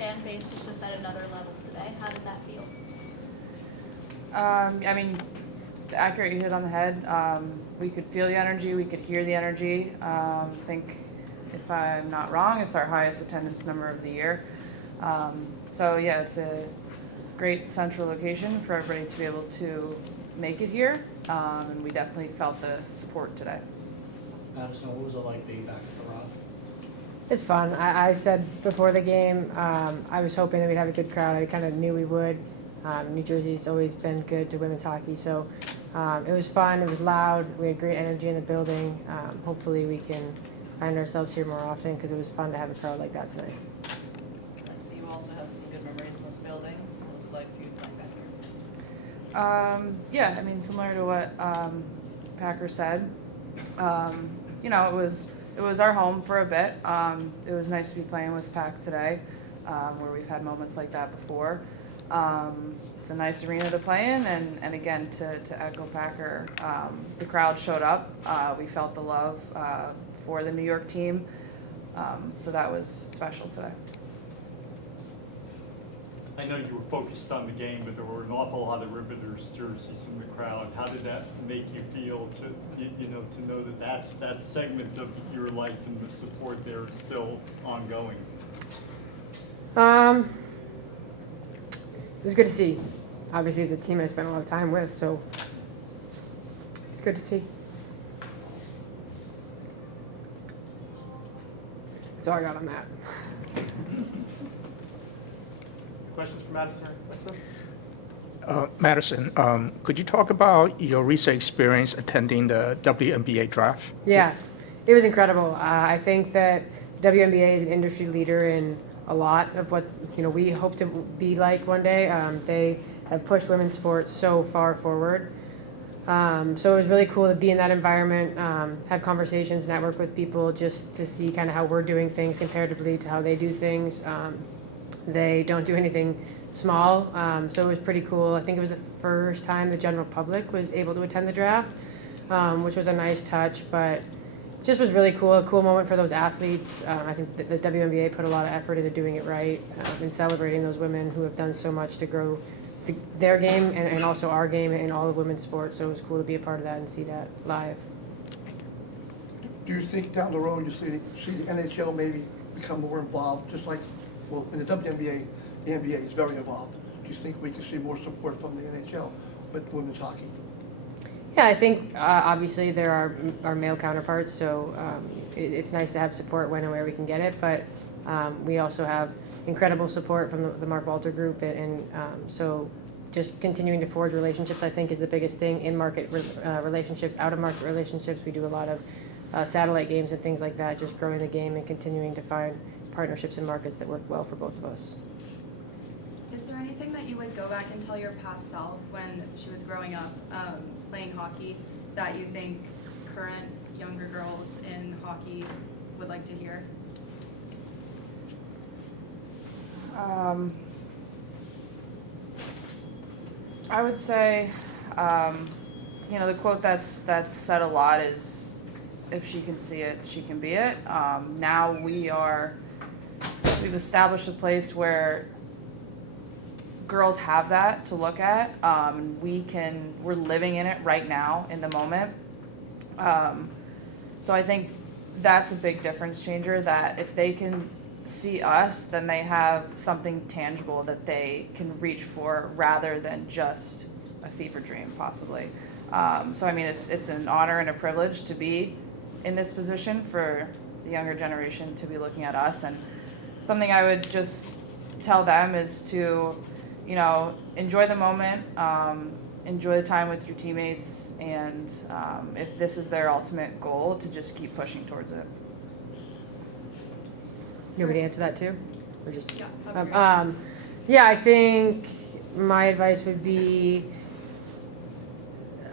fan base was just at another level today. How did that feel? I mean, accurate, you hit on the head. We could feel the energy, we could hear the energy. I think, if I'm not wrong, it's our highest attendance number of the year. So yeah, it's a great central location for everybody to be able to make it here, and we definitely felt the support today. Madison, what was it like being back at the Rock? It's fun. I said before the game, I was hoping that we'd have a good crowd. I kind of knew we would. New Jersey's always been good to women's hockey, so it was fun. It was loud. We had great energy in the building. Hopefully we can find ourselves here more often because it was fun to have a crowd like that tonight. So you also have some good memories in this building. What was it like for you playing back here? Yeah, I mean, similar to what Packer said, you know, it was our home for a bit. It was nice to be playing with Pack today, where we've had moments like that before. It's a nice arena to play in, and again, to echo Packer, the crowd showed up. We felt the love for the New York team, so that was special today. I know you were focused on the game, but there were an awful lot of Riveters jerseys in the crowd. How did that make you feel to know that segment of your life and the support there is still ongoing? It was good to see. Obviously, it's a team I spent a lot of time with, so it's good to see. That's all I got on that. Questions for Madison or Alexa? Madison, could you talk about your recent experience attending the WNBA draft? Yeah, it was incredible. I think that WNBA is an industry leader in a lot of what we hope to be like one day. They have pushed women's sports so far forward. So it was really cool to be in that environment, have conversations, network with people, just to see kind of how we're doing things comparatively to how they do things. They don't do anything small, so it was pretty cool. I think it was the first time the general public was able to attend the draft, which was a nice touch, but just was really cool, a cool moment for those athletes. I think the WNBA put a lot of effort into doing it right and celebrating those women who have done so much to grow their game and also our game in all of women's sports. So it was cool to be a part of that and see that live. Do you think down the road you see the NHL maybe become more involved, just like, well, in the WNBA, the NBA is very involved. Do you think we could see more support from the NHL with women's hockey? Yeah, I think obviously there are our male counterparts, so it's nice to have support when and where we can get it, but we also have incredible support from the Mark Walter Group, and so just continuing to forge relationships, I think, is the biggest thing. In-market relationships, out-of-market relationships. We do a lot of satellite games and things like that, just growing the game and continuing to find partnerships and markets that work well for both of us. Is there anything that you would go back and tell your past self when she was growing up playing hockey that you think current younger girls in hockey would like to hear? I would say, the quote that's said a lot is, if she can see it, she can be it. Now we've established a place where girls have that to look at. We're living in it right now in the moment. So I think that's a big difference changer, that if they can see us, then they have something tangible that they can reach for rather than just a fever dream possibly. So I mean, it's an honor and a privilege to be in this position for the younger generation to be looking at us, and something I would just tell them is to, enjoy the moment, enjoy the time with your teammates, and if this is their ultimate goal, to just keep pushing towards it. You want me to answer that too? Or just, Yeah, that'd be great. Yeah, I think my advice would be,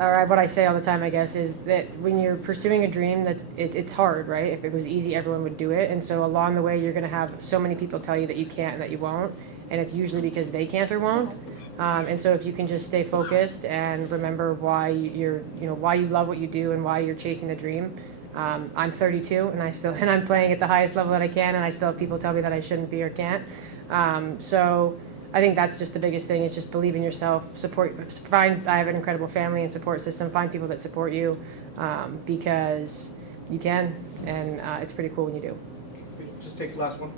or what I say all the time, I guess, is that when you're pursuing a dream, it's hard, right? If it was easy, everyone would do it. And so along the way, you're going to have so many people tell you that you can't and that you won't. And it's usually because they can't or won't. And so if you can just stay focused and remember why why you love what you do and why you're chasing the dream. I'm 32 and I'm playing at the highest level that I can, and I still have people tell me that I shouldn't be or can't. So I think that's just the biggest thing, is just believe in yourself, I have an incredible family and support system, find people that support you, because you can, and it's pretty cool when you do. Just take the last one.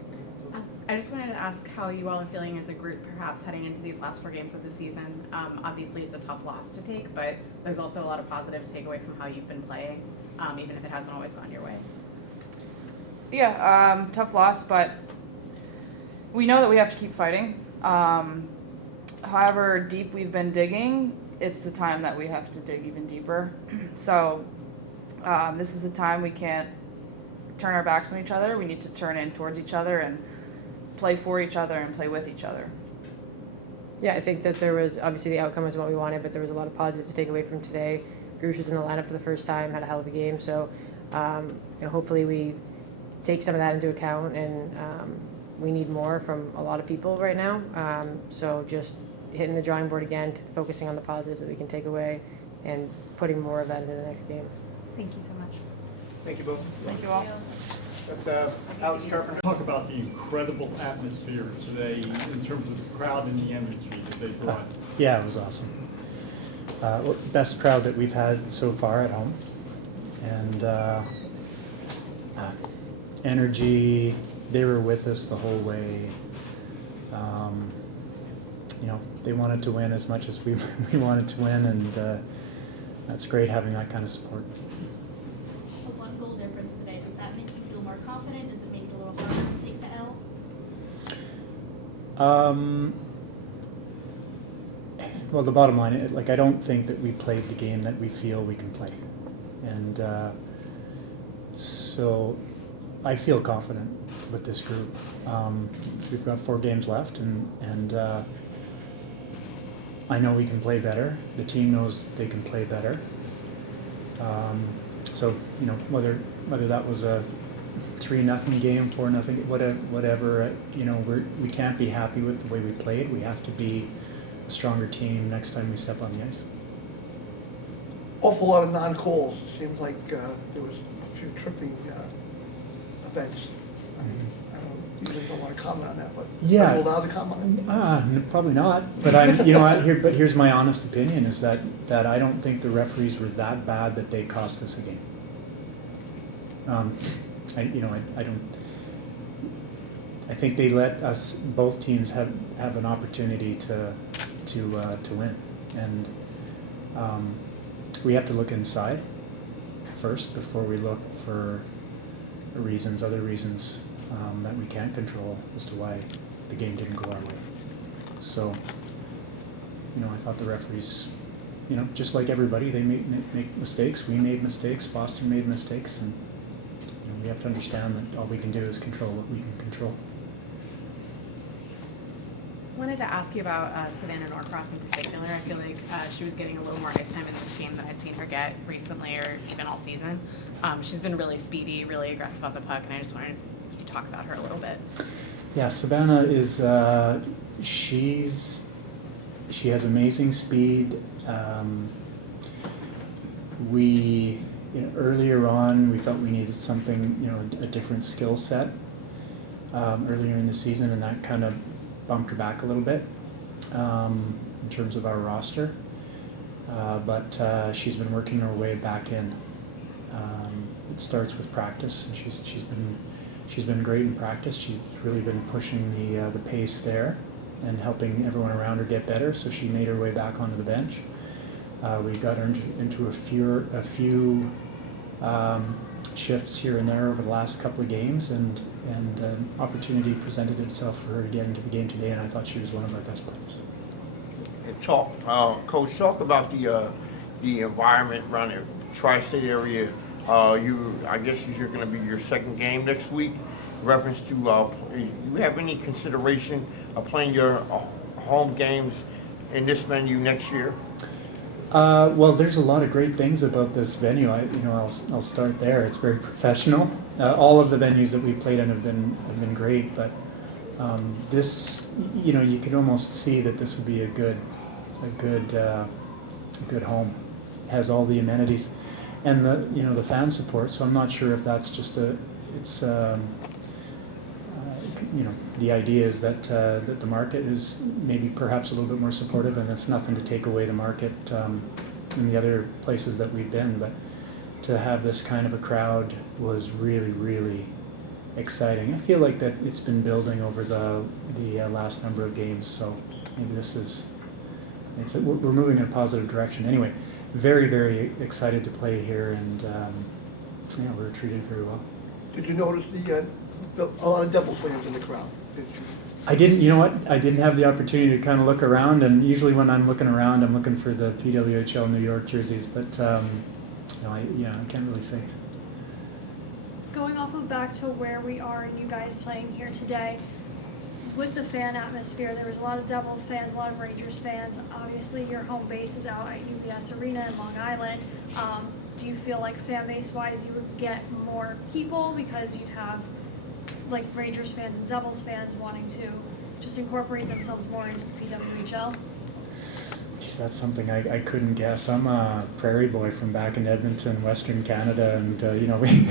I just wanted to ask how you all are feeling as a group, perhaps heading into these last 4 games of the season. Obviously, it's a tough loss to take, but there's also a lot of positives to take away from how you've been playing, even if it hasn't always gone your way. Yeah, tough loss, but we know that we have to keep fighting. However deep we've been digging, it's the time that we have to dig even deeper. So this is the time we can't turn our backs on each other. We need to turn in towards each other and play for each other and play with each other. Yeah, I think that there was, obviously the outcome was what we wanted, but there was a lot of positive to take away from today. Gruschow was in the lineup for the first time, had a hell of a game, so hopefully we take some of that into account, and we need more from a lot of people right now. So just hitting the drawing board again, focusing on the positives that we can take away, and putting more of that into the next game. Thank you so much. Thank you both. Thank you all. That's Alex Carpenter. Talk about the incredible atmosphere today in terms of the crowd and the energy that they brought. Yeah, it was awesome. Best crowd that we've had so far at home, and energy. They were with us the whole way. They wanted to win as much as we wanted to win, and that's great having that kind of support. A 1 goal difference today, does that make you feel more confident? Does it make it a little harder to take the L? Well, the bottom line, I don't think that we played the game that we feel we can play, and so I feel confident with this group. We've got 4 games left, and I know we can play better. The team knows they can play better. So whether that was a 3-0 game, 4-0, whatever, we can't be happy with the way we played. We have to be a stronger team next time we step on the ice. Awful lot of non-calls. It seems like there was a few tripping events. You really don't want to comment on that, but Yeah. are you allowed to comment on it? Probably not. But but here's my honest opinion: is that I don't think the referees were that bad that they cost us a game. I don't. I think they let us, both teams, have an opportunity to win, and we have to look inside first before we look for other reasons that we can't control as to why the game didn't go our way. So, I thought the referees, just like everybody, they make mistakes. We made mistakes. Boston made mistakes, and we have to understand that all we can do is control what we can control. I wanted to ask you about Savannah Norcross in particular. I feel like she was getting a little more ice time in this game than I'd seen her get recently or even all season. She's been really speedy, really aggressive on the puck, and I just wondered if you could talk about her a little bit. Yeah, Savannah is she has amazing speed. We earlier on we felt we needed something, a different skill set earlier in the season, and that kind of bumped her back a little bit in terms of our roster. But she's been working her way back in. It starts with practice, and she's been great in practice. She's really been pushing the pace there and helping everyone around her get better. So she made her way back onto the bench. We got her into a few shifts here and there over the last couple of games, and an opportunity presented itself for her to get into the game today, and I thought she was one of our best players. Coach, talk about the environment around the tri-state area. I guess you're going to be your second game next week. In reference to, you have any consideration of playing your home games in this venue next year? Well, there's a lot of great things about this venue. I'll start there. It's very professional. All of the venues that we played in have been great, but this, you could almost see that this would be a good home. It has all the amenities, and the fan support. So I'm not sure if that's just the idea is that that the market is maybe perhaps a little bit more supportive, and it's nothing to take away the market in the other places that we've been, but to have this kind of a crowd was really, really exciting. I feel like that it's been building over the last number of games, so maybe this is, we're moving in a positive direction. Anyway, very, very excited to play here, and we were treated very well. Did you notice a lot of Devils fans in the crowd? Did you? I didn't, you know what, I didn't have the opportunity to kind of look around, and usually when I'm looking around, I'm looking for the PWHL New York jerseys, but I can't really say. Going off of back to where we are and you guys playing here today, with the fan atmosphere, there was a lot of Devils fans, a lot of Rangers fans. Obviously, your home base is out at UBS Arena in Long Island. Do you feel like fan base-wise you would get more people because you'd have like Rangers fans and Devils fans wanting to just incorporate themselves more into the PWHL? Geez, that's something I couldn't guess. I'm a prairie boy from back in Edmonton, Western Canada, and we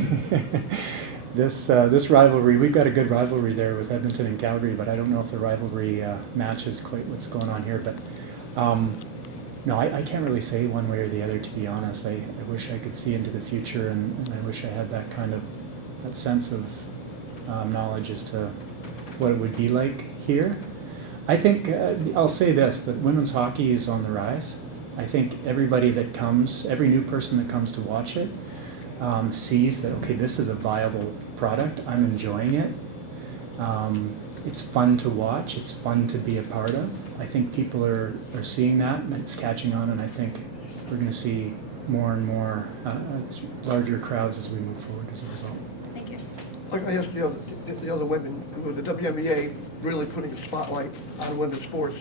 this rivalry, we've got a good rivalry there with Edmonton and Calgary, but I don't know if the rivalry matches quite what's going on here. But no, I can't really say one way or the other, to be honest. I wish I could see into the future, and I wish I had that kind of that sense of knowledge as to what it would be like here. I think I'll say this, that women's hockey is on the rise. I think everybody that comes, every new person that comes to watch it, sees that, okay, this is a viable product, I'm enjoying it. It's fun to watch, it's fun to be a part of. I think people are seeing that, and it's catching on, and I think we're going to see more and more larger crowds as we move forward as a result. Thank you. Like I asked the other women, with the WNBA really putting a spotlight on women's sports,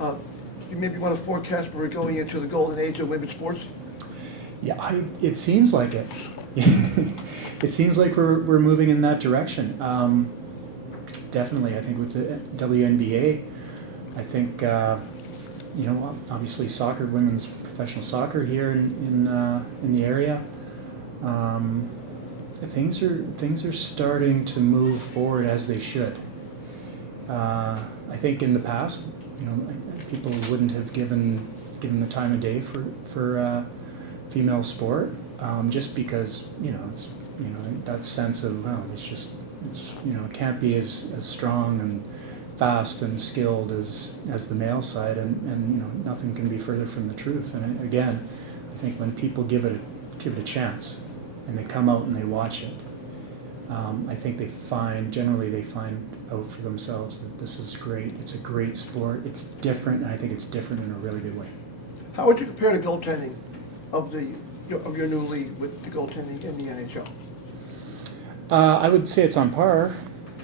you maybe want to forecast where we're going into the golden age of women's sports? Yeah, it seems like it. It seems like we're moving in that direction. Definitely, I think with the WNBA, I think obviously soccer, women's professional soccer here in the area. Things are starting to move forward as they should. I think in the past, people wouldn't have given the time of day for female sport, just because it's that sense of it can't be as strong and fast and skilled as the male side, and nothing can be further from the truth. And again, I think when people give it a chance, and they come out and they watch it, I think generally they find out for themselves that this is great. It's a great sport. It's different, and I think it's different in a really good way. How would you compare the goaltending of your new league with the goaltending in the NHL? I would say it's on par.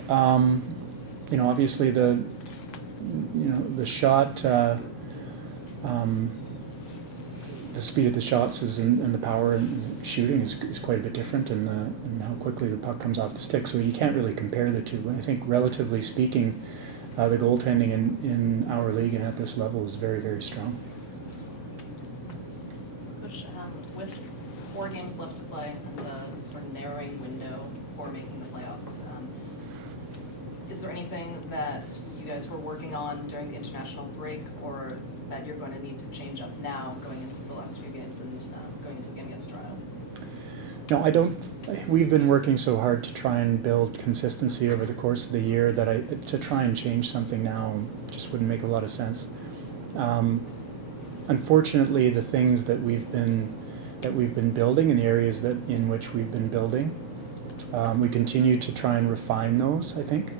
Obviously the shot, the speed of the shots and the power and shooting is quite a bit different, and how quickly the puck comes off the stick. So you can't really compare the two. I think relatively speaking, the goaltending in our league and at this level is very, very strong. Coach, with 4 games left to play and sort of narrowing window for making the playoffs, is there anything that you guys were working on during the international break, or that you're going to need to change up now going into the last few games and going into the game against Toronto? No, I don't. We've been working so hard to try and build consistency over the course of the year that to try and change something now just wouldn't make a lot of sense. Unfortunately, the things that we've been building in the areas in which we've been building, we continue to try and refine those, I think,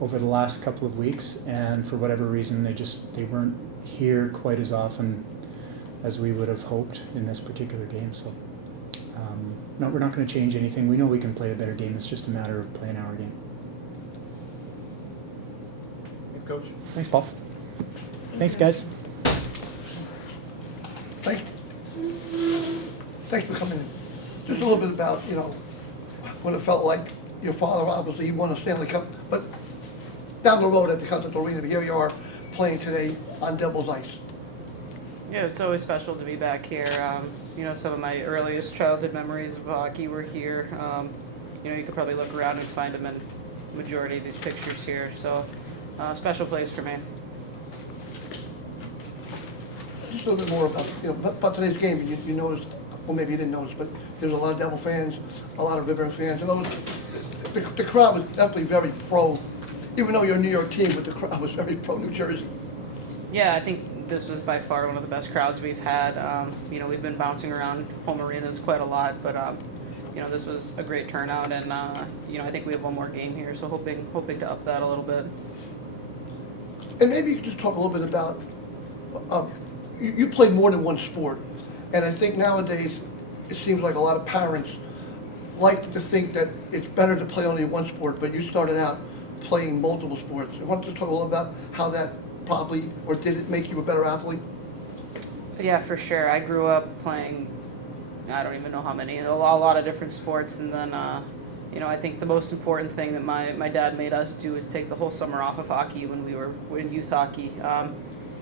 over the last couple of weeks, and for whatever reason they weren't here quite as often as we would have hoped in this particular game. So no, we're not going to change anything. We know we can play a better game. It's just a matter of playing our game. Thanks, Coach. Thanks, Paul. Thanks, guys. Thanks for coming in. Just a little bit about, what it felt like. Your father, obviously, he won a Stanley Cup, but down the road at the Continental Arena, but here you are playing today on Devil's Ice. Yeah, it's always special to be back here. Some of my earliest childhood memories of hockey were here. You could probably look around and find them in, majority of these pictures here. So special place for me. Just a little bit more about, about today's game. You noticed, well, maybe you didn't notice, but there's a lot of Devil fans, a lot of River fans, and the crowd was definitely very pro, even though you're a New York team, but the crowd was very pro New Jersey. Yeah, I think this was by far one of the best crowds we've had. We've been bouncing around home arenas quite a lot, but this was a great turnout, and I think we have one more game here, so hoping to up that a little bit. And maybe you could just talk a little bit about, you played more than one sport, and I think nowadays it seems like a lot of parents like to think that it's better to play only one sport, but you started out playing multiple sports. You want to just talk a little about how that probably, or did it make you a better athlete? Yeah, for sure. I grew up playing, I don't even know how many, a lot of different sports, and then I think the most important thing that my dad made us do is take the whole summer off of hockey when we were in youth hockey.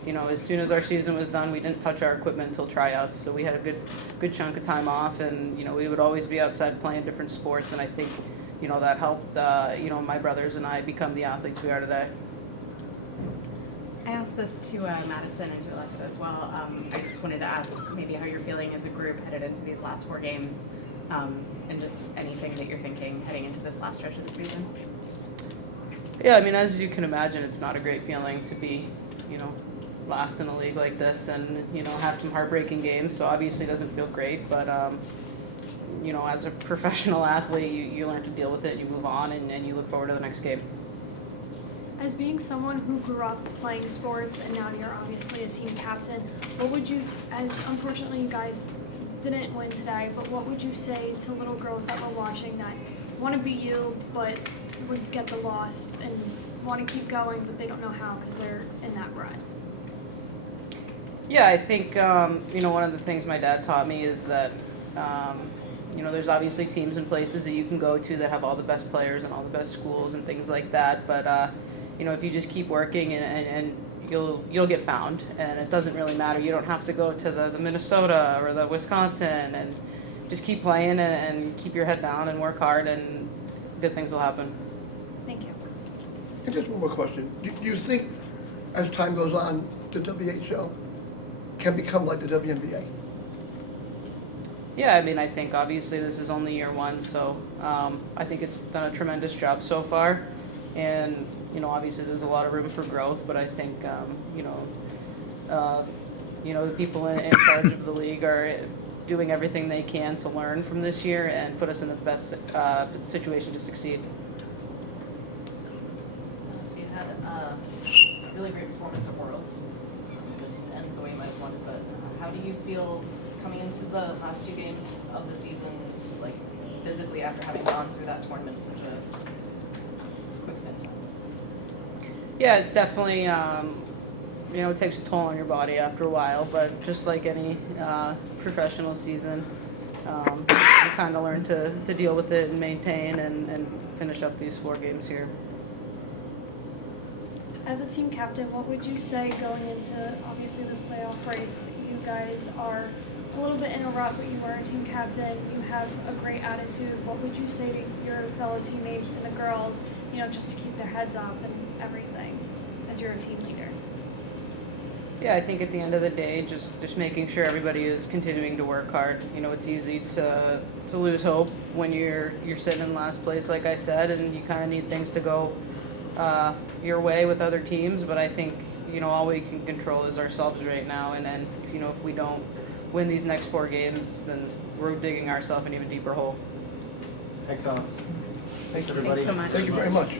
As soon as our season was done, we didn't touch our equipment until tryouts, so we had a good chunk of time off, and we would always be outside playing different sports, and I think that helped my brothers and I become the athletes we are today. I asked this to Madison and to Alexa as well. I just wanted to ask maybe how you're feeling as a group headed into these last 4 games, and just anything that you're thinking heading into this last stretch of the season. Yeah, I mean, as you can imagine, it's not a great feeling to be, last in a league like this and, have some heartbreaking games. So obviously it doesn't feel great, but, as a professional athlete, you learn to deal with it, you move on, and you look forward to the next game. As being someone who grew up playing sports and now you're obviously a team captain, what would you, as unfortunately you guys didn't win today, but what would you say to little girls that were watching that want to be you but would get the loss and want to keep going but they don't know how because they're in that rut? Yeah, I think, one of the things my dad taught me is that, there's obviously teams and places that you can go to that have all the best players and all the best schools and things like that, but, if you just keep working and you'll get found, and it doesn't really matter. You don't have to go to the Minnesota or the Wisconsin, and just keep playing and keep your head down and work hard, and good things will happen. Thank you. And just one more question. Do you think, as time goes on, the WHL can become like the WNBA? Yeah, I mean, I think obviously this is only year 1, so I think it's done a tremendous job so far, and obviously there's a lot of room for growth, but I think the people in charge of the league are doing everything they can to learn from this year and put us in the best situation to succeed. So you had a really great performance at Worlds. It didn't end the way you might have wanted, but how do you feel coming into the last few games of the season, like physically after having gone through that tournament in such a quick span of time? Yeah, it's definitely, it takes a toll on your body after a while, but just like any professional season, you kind of learn to deal with it and maintain and finish up these 4 games here. As a team captain, what would you say going into obviously this playoff race? You guys are a little bit in a rut, but you are a team captain. You have a great attitude. What would you say to your fellow teammates and the girls, just to keep their heads up and everything as you're a team leader? Yeah, I think at the end of the day, just making sure everybody is continuing to work hard. It's easy to lose hope when you're sitting in last place, like I said, and you kind of need things to go your way with other teams. But I think all we can control is ourselves right now, and then if we don't win these next 4 games, then we're digging ourselves an even deeper hole. Thanks, Alex. Thanks, everybody. Thanks so much. Thank you very much.